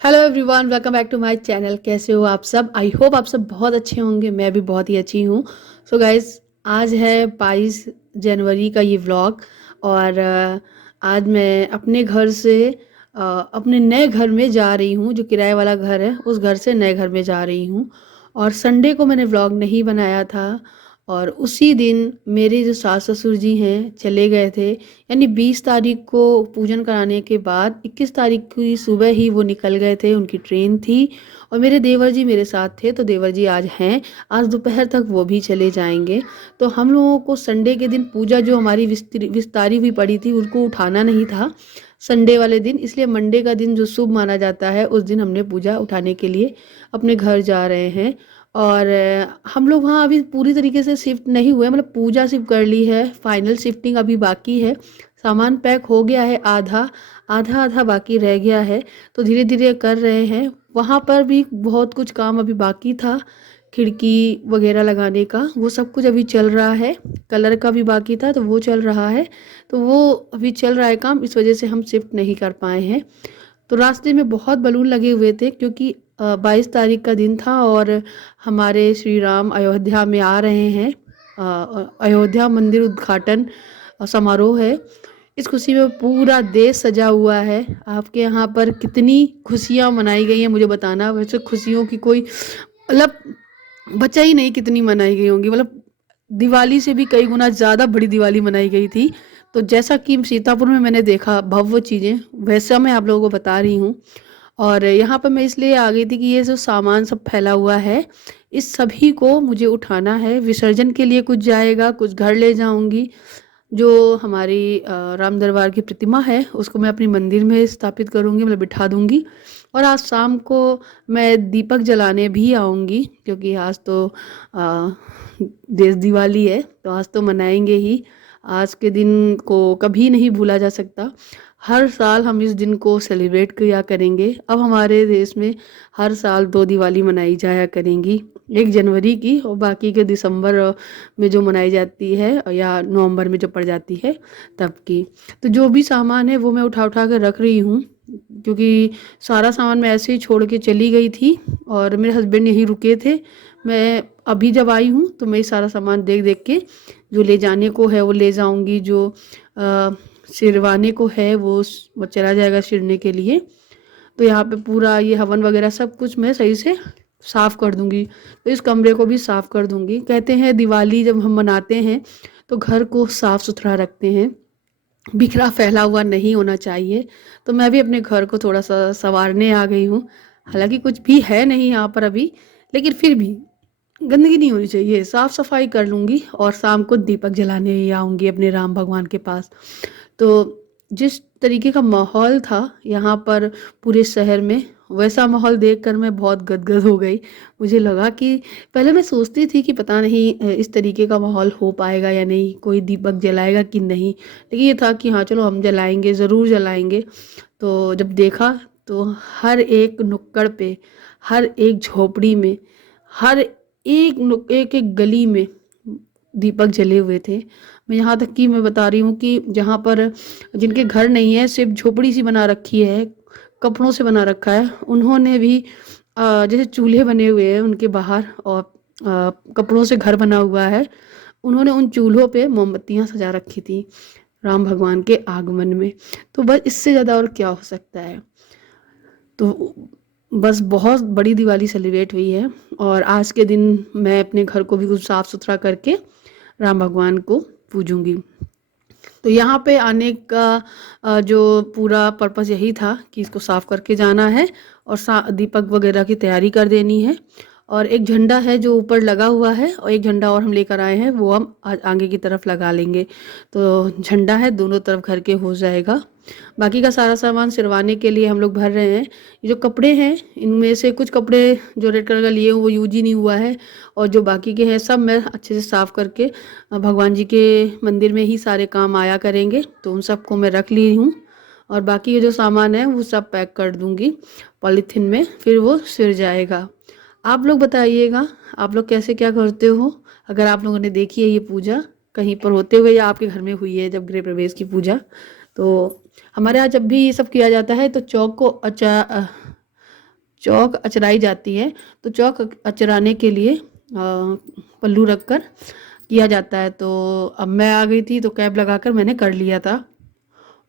Hello everyone, welcome back to my channel. कैसे हो आप सब? आई होप आप सब बहुत अच्छे होंगे। मैं भी बहुत ही अच्छी हूँ। सो गाइज, आज है 22 जनवरी का ये व्लॉग। और आज मैं अपने घर से अपने नए घर में जा रही हूँ। जो किराए वाला घर है उस घर से नए घर में जा रही हूँ। और संडे को मैंने व्लॉग नहीं बनाया था। और उसी दिन मेरे जो सास ससुर जी हैं चले गए थे। यानी 20 तारीख को पूजन कराने के बाद 21 तारीख की सुबह ही वो निकल गए थे। उनकी ट्रेन थी। और मेरे देवर जी मेरे साथ थे, तो देवर जी आज हैं। आज दोपहर तक वो भी चले जाएंगे। तो हम लोगों को संडे के दिन पूजा जो हमारी विस्तारी हुई पड़ी थी उनको उठाना नहीं था संडे वाले दिन। इसलिए मंडे का दिन जो शुभ माना जाता है उस दिन हमने पूजा उठाने के लिए अपने घर जा रहे हैं। और हम लोग वहाँ अभी पूरी तरीके से शिफ्ट नहीं हुए, मतलब पूजा सिर्फ कर ली है, फाइनल शिफ्टिंग अभी बाकी है। सामान पैक हो गया है, आधा आधा आधा बाकी रह गया है। तो धीरे धीरे कर रहे हैं। वहाँ पर भी बहुत कुछ काम अभी बाकी था। खिड़की वगैरह लगाने का वो सब कुछ अभी चल रहा है। कलर का भी बाकी था तो वो चल रहा है। तो वो अभी चल रहा है काम, इस वजह से हम शिफ्ट नहीं कर पाए हैं। तो रास्ते में बहुत बलून लगे हुए थे क्योंकि 22 तारीख का दिन था और हमारे श्री राम अयोध्या में आ रहे हैं। अयोध्या मंदिर उद्घाटन समारोह है। इस खुशी में पूरा देश सजा हुआ है। आपके यहाँ पर कितनी खुशियाँ मनाई गई हैं मुझे बताना। वैसे खुशियों की कोई मतलब बचा ही नहीं, कितनी मनाई गई होंगी। मतलब दिवाली से भी कई गुना ज़्यादा बड़ी दिवाली मनाई गई थी। तो जैसा कि सीतापुर में मैंने देखा भव्य चीज़ें, वैसा मैं आप लोगों को बता रही हूँ। और यहाँ पर मैं इसलिए आ गई थी कि ये जो सामान सब फैला हुआ है इस सभी को मुझे उठाना है। विसर्जन के लिए कुछ जाएगा, कुछ घर ले जाऊंगी। जो हमारी राम दरबार की प्रतिमा है उसको मैं अपनी मंदिर में स्थापित करूंगी, मतलब बिठा दूंगी। और आज शाम को मैं दीपक जलाने भी आऊंगी क्योंकि आज तो आ, देश दिवाली है, तो आज तो मनाएंगे ही। आज के दिन को कभी नहीं भूला जा सकता। हर साल हम इस दिन को सेलिब्रेट किया करेंगे। अब हमारे देश में हर साल 2 दिवाली मनाई जाया करेंगी, 1 जनवरी की और बाकी के दिसंबर में जो मनाई जाती है या नवंबर में जो पड़ जाती है तब की। तो जो भी सामान है वो मैं उठा उठा कर रख रही हूँ क्योंकि सारा सामान मैं ऐसे ही छोड़ के चली गई थी और मेरे हस्बैंड यहीं रुके थे। मैं अभी जब आई हूँ तो मैं ये सारा सामान देख देख के जो ले जाने को है वो ले जाऊँगी। जो सिरवाने को है वो चला जाएगा सिरने के लिए। तो यहाँ पे पूरा ये हवन वगैरह सब कुछ मैं सही से साफ कर दूंगी। तो इस कमरे को भी साफ कर दूंगी। कहते हैं दिवाली जब हम मनाते हैं तो घर को साफ सुथरा रखते हैं, बिखरा फैला हुआ नहीं होना चाहिए। तो मैं भी अपने घर को थोड़ा सा संवारने आ गई हूँ। हालांकि कुछ भी है नहीं यहाँ पर अभी, लेकिन फिर भी गंदगी नहीं होनी चाहिए, साफ सफाई कर लूँगी और शाम को दीपक जलाने ही आऊँगी अपने राम भगवान के पास। तो जिस तरीके का माहौल था यहाँ पर पूरे शहर में, वैसा माहौल देखकर मैं बहुत गदगद हो गई। मुझे लगा कि पहले मैं सोचती थी कि पता नहीं इस तरीके का माहौल हो पाएगा या नहीं, कोई दीपक जलाएगा कि नहीं। लेकिन ये था कि हाँ चलो हम जलाएंगे, ज़रूर जलाएंगे। तो जब देखा तो हर एक नुक्कड़ पे, हर एक झोपड़ी में, हर एक एक गली में दीपक जले हुए थे। मैं यहाँ तक कि मैं बता रही हूँ कि जहाँ पर जिनके घर नहीं है, सिर्फ झोपड़ी सी बना रखी है, कपड़ों से बना रखा है, उन्होंने भी जैसे चूल्हे बने हुए हैं उनके बाहर और कपड़ों से घर बना हुआ है, उन्होंने उन चूल्हों पे मोमबत्तियाँ सजा रखी थी राम भगवान के आगमन में। तो बस इससे ज़्यादा और क्या हो सकता है। तो बस बहुत बड़ी दिवाली सेलिब्रेट हुई है। और आज के दिन मैं अपने घर को भी कुछ साफ़ सुथरा करके राम भगवान को पूजूंगी। तो यहाँ पे आने का जो पूरा पर्पस यही था कि इसको साफ करके जाना है और दीपक वगैरह की तैयारी कर देनी है। और एक झंडा है जो ऊपर लगा हुआ है और एक झंडा और हम लेकर आए हैं, वो हम आगे की तरफ लगा लेंगे। तो झंडा है दोनों तरफ घर के हो जाएगा। बाकी का सारा सामान सिरवाने के लिए हम लोग भर रहे हैं। ये जो कपड़े हैं इनमें से कुछ कपड़े जो रेड कलर का लिए वो यूज ही नहीं हुआ है, और जो बाकी के हैं सब मैं अच्छे से साफ़ करके भगवान जी के मंदिर में ही सारे काम आया करेंगे, तो उन सबको मैं रख ली हूँ। और बाकी ये जो सामान है वो सब पैक कर दूँगी पॉलीथीन में, फिर वो सिर जाएगा। आप लोग बताइएगा आप लोग कैसे क्या करते हो। अगर आप लोगों ने देखी है ये पूजा कहीं पर होते हुए या आपके घर में हुई है जब गृह प्रवेश की पूजा। तो हमारे यहाँ जब भी ये सब किया जाता है तो चौक को चौक अचराई जाती है, तो चौक अचराने के लिए पल्लू रख कर किया जाता है। तो अब मैं आ गई थी तो कैब लगाकर मैंने कर लिया था,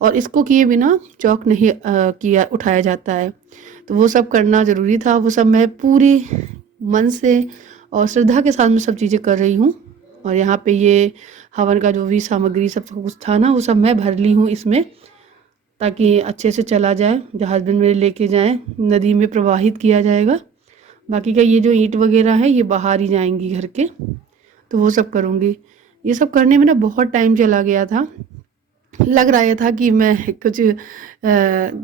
और इसको किए बिना चौक नहीं किया उठाया जाता है। तो वो सब करना ज़रूरी था, वो सब मैं पूरी मन से और श्रद्धा के साथ में सब चीज़ें कर रही हूँ। और यहाँ पे ये हवन का जो भी सामग्री सब कुछ था ना, वो सब मैं भर ली हूँ इसमें, ताकि अच्छे से चला जाए। जो हस्बैंड मेरे लेके जाएं, नदी में प्रवाहित किया जाएगा। बाकी का ये जो ईंट वगैरह है ये बाहर ही जाएंगी घर के, तो वो सब करूँगी। ये सब करने में ना बहुत टाइम चला गया था, लग रहा था कि मैं कुछ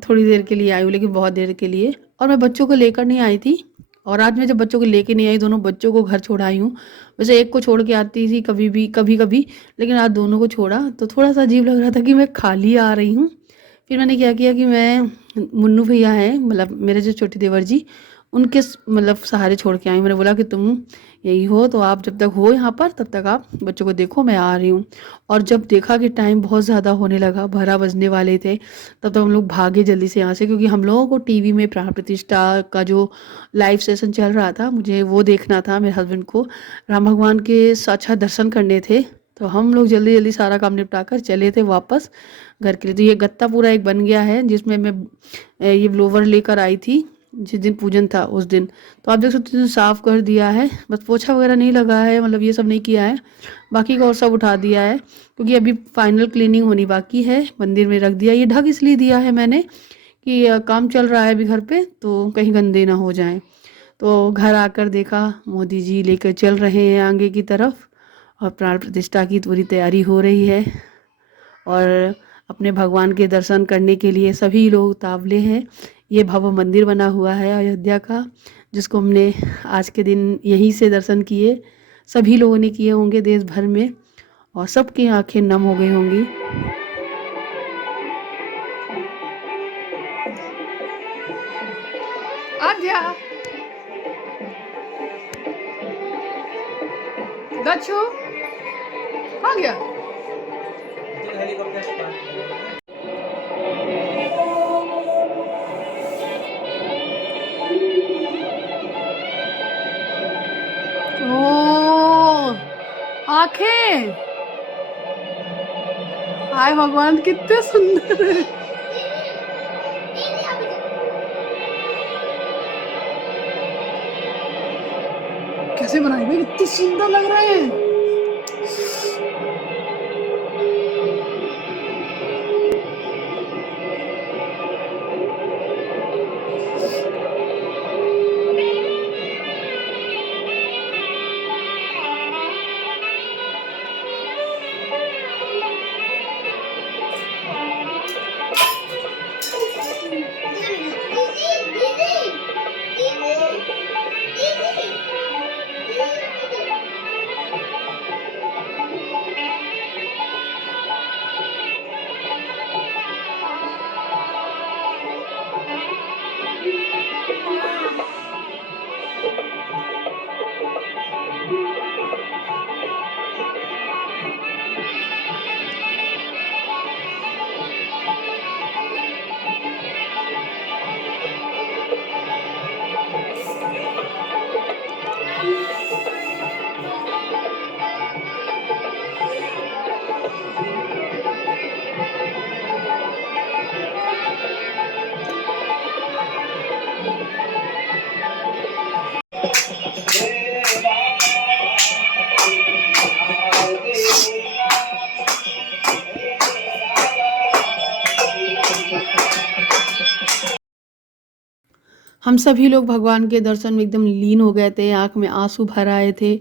थोड़ी देर के लिए आई हूँ, लेकिन बहुत देर के लिए। और मैं बच्चों को लेकर नहीं आई थी, और आज मैं जब बच्चों को लेके नहीं आई, दोनों बच्चों को घर छोड़ आई हूँ। वैसे एक को छोड़ के आती थी कभी भी कभी कभी, लेकिन आज दोनों को छोड़ा तो थोड़ा सा अजीब लग रहा था कि मैं खाली आ रही हूँ। फिर मैंने क्या किया कि मैं, मुन्नू भैया हैं मतलब मेरे जो छोटे देवर जी, उनके मतलब सहारे छोड़ के आई। मैंने बोला कि तुम यही हो तो आप जब तक हो यहाँ पर तब तक आप बच्चों को देखो, मैं आ रही हूँ। और जब देखा कि टाइम बहुत ज़्यादा होने लगा, 12 बजने वाले थे, तब तक हम लोग भागे जल्दी से यहाँ से, क्योंकि हम लोगों को टीवी में प्राण प्रतिष्ठा का जो लाइव सेशन चल रहा था, मुझे वो देखना था। मेरे हस्बैंड को राम भगवान के साक्षात दर्शन करने थे, तो हम लोग जल्दी जल्दी सारा काम निपटा कर चले थे वापस घर के लिए। तो ये गत्ता पूरा एक बन गया है, जिसमें मैं ये ब्लोवर लेकर आई थी जिस दिन पूजन था उस दिन। तो आप देख सकते हो साफ़ कर दिया है, बस पोछा वगैरह नहीं लगा है, मतलब ये सब नहीं किया है। बाकी का और सब उठा दिया है, क्योंकि अभी फाइनल क्लीनिंग होनी बाकी है। मंदिर में रख दिया, ये ढक इसलिए दिया है मैंने कि काम चल रहा है अभी घर पे, तो कहीं गंदे ना हो जाएं। तो घर आकर देखा मोदी जी लेकर चल रहे हैं आगे की तरफ, और प्राण प्रतिष्ठा की पूरी तैयारी हो रही है। और अपने भगवान के दर्शन करने के लिए सभी लोग तावले हैं। ये भव्य मंदिर बना हुआ है अयोध्या का, जिसको हमने आज के दिन यहीं से दर्शन किए। सभी लोगों ने किए होंगे देश भर में, और सबकी आंखें नम हो गई होंगी। आद्या, दक्षु, आ गया। ओ आंखें, हाय भगवान कितने सुंदर है। कैसे बनाए भाई, कितने सुंदर लग रहे हैं। हम सभी लोग भगवान के दर्शन में एकदम लीन हो गए थे, आँख में आंसू भर आए थे।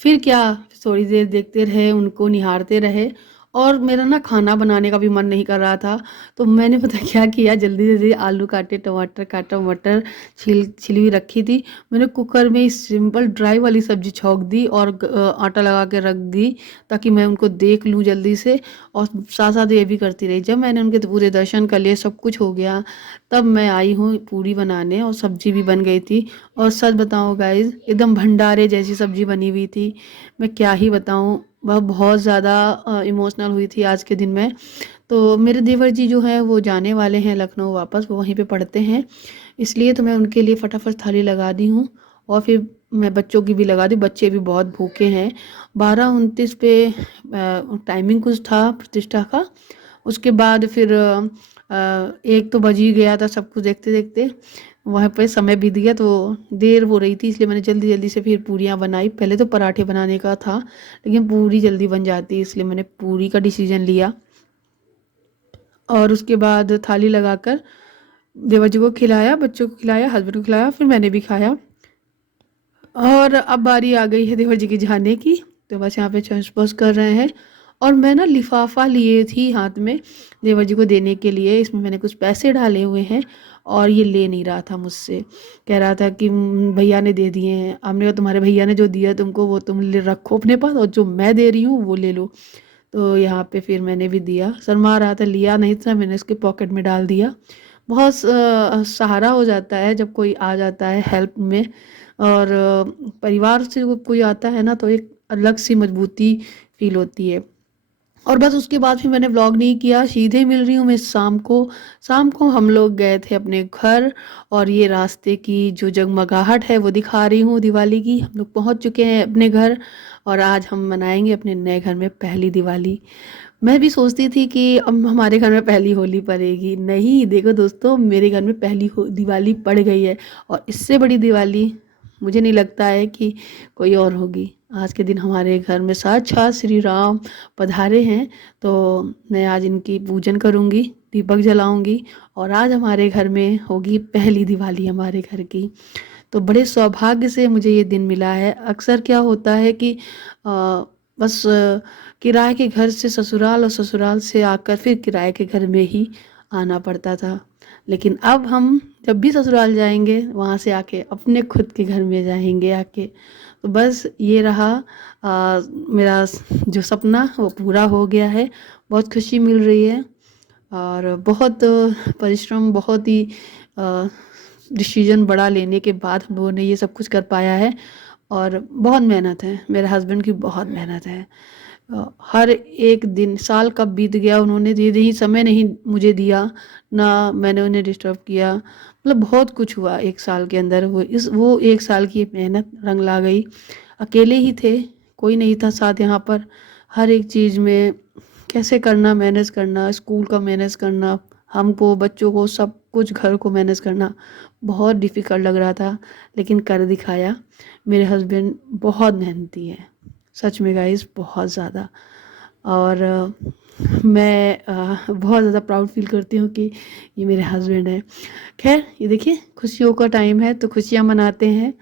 फिर क्या, थोड़ी देर देखते रहे, उनको निहारते रहे। और मेरा ना खाना बनाने का भी मन नहीं कर रहा था, तो मैंने पता क्या किया, जल्दी जल्दी आलू काटे, टमाटर काटा, मटर छिली हुई रखी थी, मैंने कुकर में सिंपल ड्राई वाली सब्जी छौंक दी और आटा लगा के रख दी, ताकि मैं उनको देख लूँ जल्दी से। और साथ साथ ये भी करती रही। जब मैंने उनके पूरे दर्शन कर लिए, सब कुछ हो गया, तब मैं आई हूँ पूरी बनाने, और सब्जी भी बन गई थी। और सच बताऊँ गाइज, एकदम भंडारे जैसी सब्जी बनी हुई थी। मैं क्या ही बताऊँ, वह बहुत ज़्यादा इमोशनल हुई थी आज के दिन में। तो मेरे देवर जी जो हैं वो जाने वाले हैं लखनऊ वापस, वो वहीं पे पढ़ते हैं, इसलिए तो मैं उनके लिए फटाफट थाली लगा दी हूँ। और फिर मैं बच्चों की भी लगा दी, बच्चे भी बहुत भूखे हैं। 12:29 पे टाइमिंग कुछ था प्रतिष्ठा का। उसके बाद फिर 1 तो बज ही गया था सब कुछ देखते देखते, वहाँ पे समय बीत गया, तो देर हो रही थी, इसलिए मैंने जल्दी जल्दी से फिर पूरियाँ बनाई। पहले तो पराठे बनाने का था, लेकिन पूरी जल्दी बन जाती, इसलिए मैंने पूरी का डिसीजन लिया। और उसके बाद थाली लगाकर देवर जी को खिलाया, बच्चों को खिलाया, हस्बैंड को खिलाया, फिर मैंने भी खाया। और अब बारी आ गई है देवर जी की जाने की, तो बस यहाँ पे चंच बस कर रहे हैं। और मैं ना लिफाफा लिए थी हाथ में देवर जी को देने के लिए, इसमें मैंने कुछ पैसे डाले हुए हैं, और ये ले नहीं रहा था मुझसे, कह रहा था कि भैया ने दे दिए हैं। हमने कहा तुम्हारे भैया ने जो दिया तुमको वो तुम ले रखो अपने पास, और जो मैं दे रही हूँ वो ले लो। तो यहाँ पे फिर मैंने भी दिया, शर्मा रहा था, लिया नहीं था, मैंने उसके पॉकेट में डाल दिया। बहुत सहारा हो जाता है जब कोई आ जाता है हेल्प में, और परिवार से जब कोई आता है ना तो एक अलग सी मजबूती फील होती है। और बस उसके बाद फिर मैंने व्लॉग नहीं किया, सीधे मिल रही हूँ मैं शाम को। शाम को हम लोग गए थे अपने घर, और ये रास्ते की जो जगमगाहट है वो दिखा रही हूँ दिवाली की। हम लोग पहुँच चुके हैं अपने घर, और आज हम मनाएंगे अपने नए घर में पहली दिवाली। मैं भी सोचती थी कि अब हमारे घर में पहली होली पड़ेगी, नहीं, देखो दोस्तों, मेरे घर में पहली दिवाली पड़ गई है, और इससे बड़ी दिवाली मुझे नहीं लगता है कि कोई और होगी। आज के दिन हमारे घर में साक्षात श्री राम पधारे हैं, तो मैं आज इनकी पूजन करूंगी, दीपक जलाऊंगी, और आज हमारे घर में होगी पहली दिवाली हमारे घर की। तो बड़े सौभाग्य से मुझे ये दिन मिला है। अक्सर क्या होता है कि बस किराए के घर से ससुराल, और ससुराल से आकर फिर किराए के घर में ही आना पड़ता था, लेकिन अब हम जब भी ससुराल जाएंगे वहाँ से आके अपने खुद के घर में जाएंगे आके। तो बस ये रहा, मेरा जो सपना वो पूरा हो गया है। बहुत खुशी मिल रही है, और बहुत परिश्रम, बहुत ही डिसीजन बड़ा लेने के बाद हम लोगों ने ये सब कुछ कर पाया है। और बहुत मेहनत है, मेरे हस्बैंड की बहुत मेहनत है। हर एक दिन, साल कब बीत गया उन्होंने दे दी, समय नहीं मुझे दिया, ना मैंने उन्हें डिस्टर्ब किया, मतलब बहुत कुछ हुआ एक साल के अंदर। वो एक साल की मेहनत रंग ला गई। अकेले ही थे, कोई नहीं था साथ यहाँ पर। हर एक चीज़ में कैसे करना, मैनेज करना, स्कूल का मैनेज करना, हमको, बच्चों को, सब कुछ, घर को मैनेज करना बहुत डिफ़िकल्ट लग रहा था, लेकिन कर दिखाया। मेरे हस्बैंड बहुत मेहनती है, सच में गाइस, बहुत ज़्यादा। और मैं बहुत ज़्यादा प्राउड फील करती हूँ कि ये मेरे हस्बैंड हैं। खैर, ये देखिए खुशियों का टाइम है तो खुशियाँ मनाते हैं।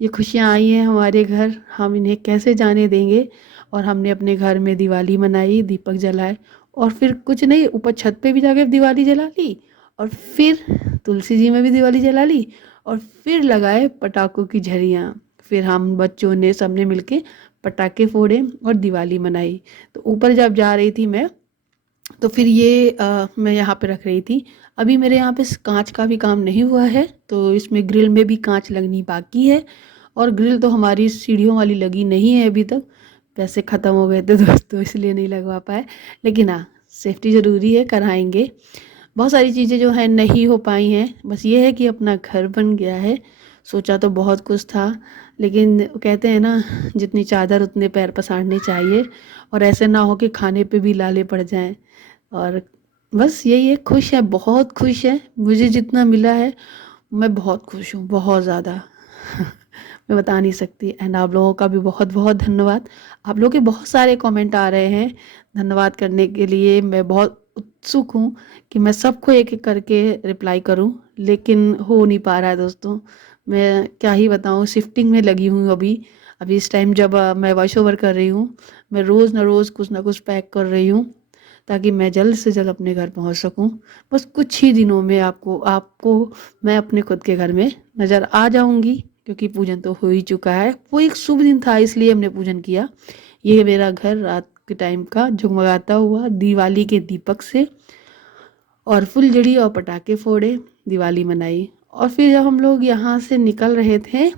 ये खुशियाँ आई हैं हमारे घर, हम इन्हें कैसे जाने देंगे। और हमने अपने घर में दिवाली मनाई, दीपक जलाए, और फिर कुछ नहीं, ऊपर छत पे भी जाके दिवाली जला ली, और फिर तुलसी जी में भी दिवाली जला ली, और फिर लगाए पटाखों की झड़ियाँ। फिर हम बच्चों ने, सबने मिलके पटाखे फोड़े और दिवाली मनाई। तो ऊपर जब जा रही थी मैं, तो फिर ये मैं यहाँ पे रख रही थी। अभी मेरे यहाँ पे कांच का भी काम नहीं हुआ है, तो इसमें ग्रिल में भी कांच लगनी बाकी है। और ग्रिल तो हमारी सीढ़ियों वाली लगी नहीं है अभी तक, पैसे ख़त्म हो गए थे दोस्तों, इसलिए नहीं लगवा पाए। लेकिन हाँ, सेफ्टी ज़रूरी है, कराएंगे। बहुत सारी चीज़ें जो है नहीं हो पाई हैं, बस ये है कि अपना घर बन गया है। सोचा तो बहुत कुछ था, लेकिन कहते हैं ना, जितनी चादर उतने पैर पसारने चाहिए, और ऐसे ना हो कि खाने पे भी लाले पड़ जाएं। और बस यही है, खुश है, बहुत खुश है, मुझे जितना मिला है मैं बहुत खुश हूँ, बहुत ज़्यादा। मैं बता नहीं सकती। एंड आप लोगों का भी बहुत बहुत धन्यवाद। आप लोगों के बहुत सारे कमेंट आ रहे हैं धन्यवाद करने के लिए। मैं बहुत उत्सुक हूँ कि मैं सबको एक एक करके रिप्लाई करूँ, लेकिन हो नहीं पा रहा है दोस्तों। मैं क्या ही बताऊँ, शिफ्टिंग में लगी हूँ अभी। अभी इस टाइम जब मैं वॉइस ओवर कर रही हूँ, मैं रोज़ ना कुछ पैक कर रही हूँ, ताकि मैं जल्द से जल्द अपने घर पहुंच सकूं। बस कुछ ही दिनों में आपको आपको मैं अपने खुद के घर में नज़र आ जाऊंगी, क्योंकि पूजन तो हो ही चुका है। वो एक शुभ दिन था, इसलिए हमने पूजन किया। ये मेरा घर रात के टाइम का जगमगाता हुआ दिवाली के दीपक से, और फुलझड़ी और पटाखे फोड़े, दिवाली मनाई। और फिर जब हम लोग यहाँ से निकल रहे थे,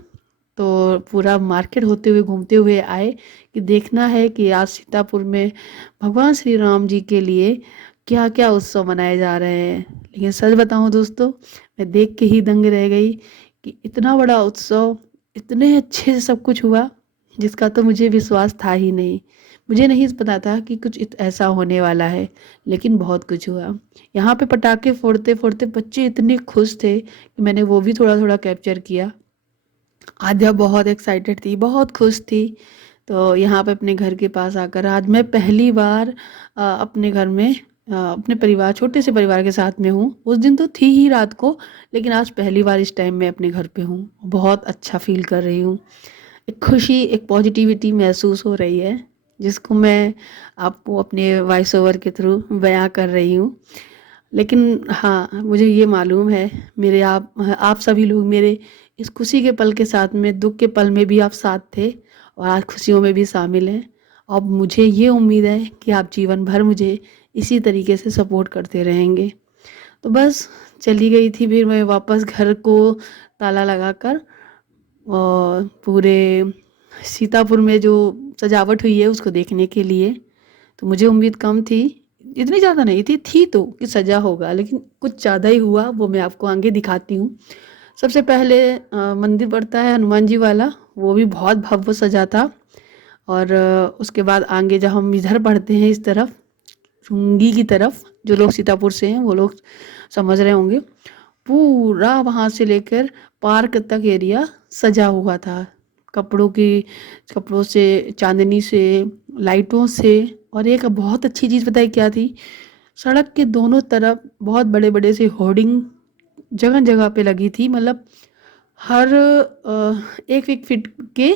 तो पूरा मार्केट होते हुए, घूमते हुए आए कि देखना है कि आज सीतापुर में भगवान श्री राम जी के लिए क्या क्या उत्सव मनाए जा रहे हैं। लेकिन सच बताऊं दोस्तों, मैं देख के ही दंग रह गई कि इतना बड़ा उत्सव, इतने अच्छे से सब कुछ हुआ जिसका तो मुझे विश्वास था ही नहीं। मुझे नहीं पता था कि कुछ ऐसा होने वाला है, लेकिन बहुत कुछ हुआ। यहाँ पे पटाखे फोड़ते फोड़ते बच्चे इतने खुश थे कि मैंने वो भी थोड़ा थोड़ा कैप्चर किया। आद्या बहुत एक्साइटेड थी, बहुत खुश थी। तो यहाँ पे अपने घर के पास आकर आज मैं पहली बार अपने घर में अपने परिवार, छोटे से परिवार के साथ में हूँ। उस दिन तो थी ही रात को, लेकिन आज पहली बार इस टाइम में अपने घर पे हूँ। बहुत अच्छा फील कर रही हूँ। एक खुशी, एक पॉजिटिविटी महसूस हो रही है, जिसको मैं आपको अपने वॉइस ओवर के थ्रू बयां कर रही हूँ। लेकिन हाँ, मुझे ये मालूम है, मेरे आप सभी लोग मेरे इस खुशी के पल के साथ में, दुख के पल में भी आप साथ थे और आज खुशियों में भी शामिल हैं। अब मुझे ये उम्मीद है कि आप जीवन भर मुझे इसी तरीके से सपोर्ट करते रहेंगे। तो बस चली गई थी फिर मैं वापस घर को ताला लगाकर, और पूरे सीतापुर में जो सजावट हुई है उसको देखने के लिए। तो मुझे उम्मीद कम थी, इतनी ज़्यादा नहीं थी तो कि सजा होगा, लेकिन कुछ ज़्यादा ही हुआ। वो मैं आपको आगे दिखाती हूँ। सबसे पहले मंदिर पड़ता है हनुमान जी वाला, वो भी बहुत भव्य सजा था। और उसके बाद आगे जब हम इधर बढ़ते हैं इस तरफ, चुंगी की तरफ, जो लोग सीतापुर से हैं वो लोग समझ रहे होंगे, पूरा वहाँ से लेकर पार्क तक एरिया सजा हुआ था। कपड़ों से, चांदनी से, लाइटों से। और एक बहुत अच्छी चीज़ पता है क्या थी? सड़क के दोनों तरफ बहुत बड़े बड़े से होर्डिंग जगह जगह पे लगी थी। मतलब हर एक एक फीट के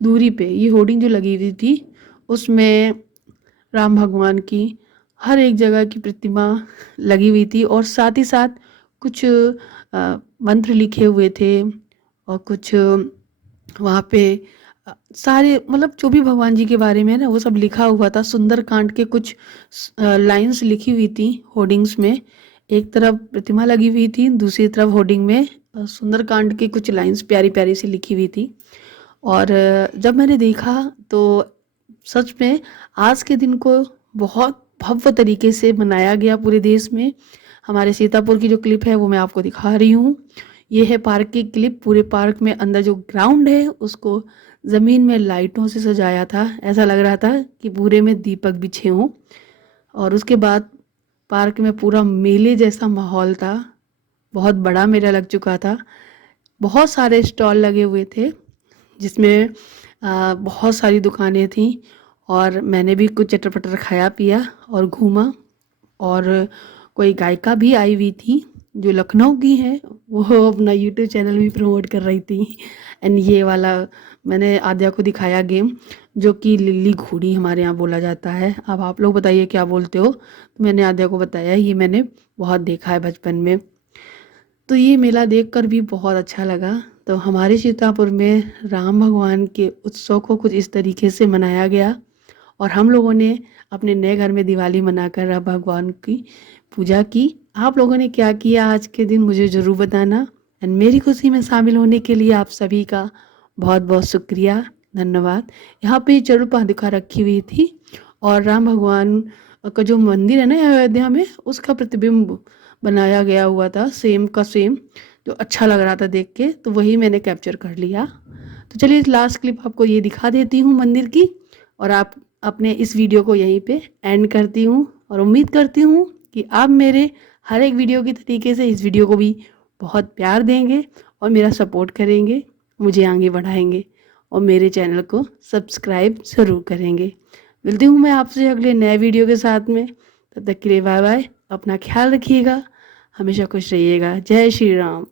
दूरी पे ये होर्डिंग जो लगी हुई थी, उसमें राम भगवान की हर एक जगह की प्रतिमा लगी हुई थी। और साथ ही साथ कुछ मंत्र लिखे हुए थे, और कुछ वहाँ पे सारे, मतलब जो भी भगवान जी के बारे में है ना, वो सब लिखा हुआ था। सुंदरकांड के कुछ लाइंस लिखी हुई थी होर्डिंग्स में। एक तरफ प्रतिमा लगी हुई थी, दूसरी तरफ होर्डिंग में सुंदरकांड की कुछ लाइंस प्यारी प्यारी सी लिखी हुई थी। और जब मैंने देखा तो सच में आज के दिन को बहुत भव्य तरीके से मनाया गया पूरे देश में। हमारे सीतापुर की जो क्लिप है वो मैं आपको दिखा रही हूँ। ये है पार्क की क्लिप। पूरे पार्क में अंदर जो ग्राउंड है उसको ज़मीन में लाइटों से सजाया था। ऐसा लग रहा था कि पूरे में दीपक बिछे हों। और उसके बाद पार्क में पूरा मेले जैसा माहौल था। बहुत बड़ा मेला लग चुका था। बहुत सारे स्टॉल लगे हुए थे, जिसमें बहुत सारी दुकानें थीं। और मैंने भी कुछ चटर पटर खाया पिया और घूमा। और कोई गायिका भी आई हुई थी जो लखनऊ की है, वो अपना यूट्यूब चैनल भी प्रमोट कर रही थी। एंड ये वाला मैंने आद्या को दिखाया गेम, जो कि लिल्ली घोड़ी हमारे यहाँ बोला जाता है। अब आप लोग बताइए क्या बोलते हो। तो मैंने आद्या को बताया ये मैंने बहुत देखा है बचपन में। तो ये मेला देखकर भी बहुत अच्छा लगा। तो हमारे सीतापुर में राम भगवान के उत्सव को कुछ इस तरीके से मनाया गया। और हम लोगों ने अपने नए घर में दिवाली मनाकर राम भगवान की पूजा की। आप लोगों ने क्या किया आज के दिन मुझे ज़रूर बताना। एंड मेरी खुशी में शामिल होने के लिए आप सभी का बहुत बहुत शुक्रिया, धन्यवाद। यहाँ पे चरण पादुका रखी हुई थी, और राम भगवान का जो मंदिर है ना अयोध्या में, उसका प्रतिबिंब बनाया गया हुआ था, सेम का सेम, जो अच्छा लग रहा था देख के। तो वही मैंने कैप्चर कर लिया। तो चलिए लास्ट क्लिप आपको ये दिखा देती हूँ मंदिर की, और आप अपने इस वीडियो को यहीं पे एंड करती हूँ। और उम्मीद करती हूँ कि आप मेरे हर एक वीडियो की तरीके से इस वीडियो को भी बहुत प्यार देंगे और मेरा सपोर्ट करेंगे, मुझे आगे बढ़ाएंगे और मेरे चैनल को सब्सक्राइब ज़रूर करेंगे। मिलती हूँ मैं आपसे अगले नए वीडियो के साथ में। तब तक के लिए बाय बाय। अपना ख्याल रखिएगा, हमेशा खुश रहिएगा। जय श्री राम।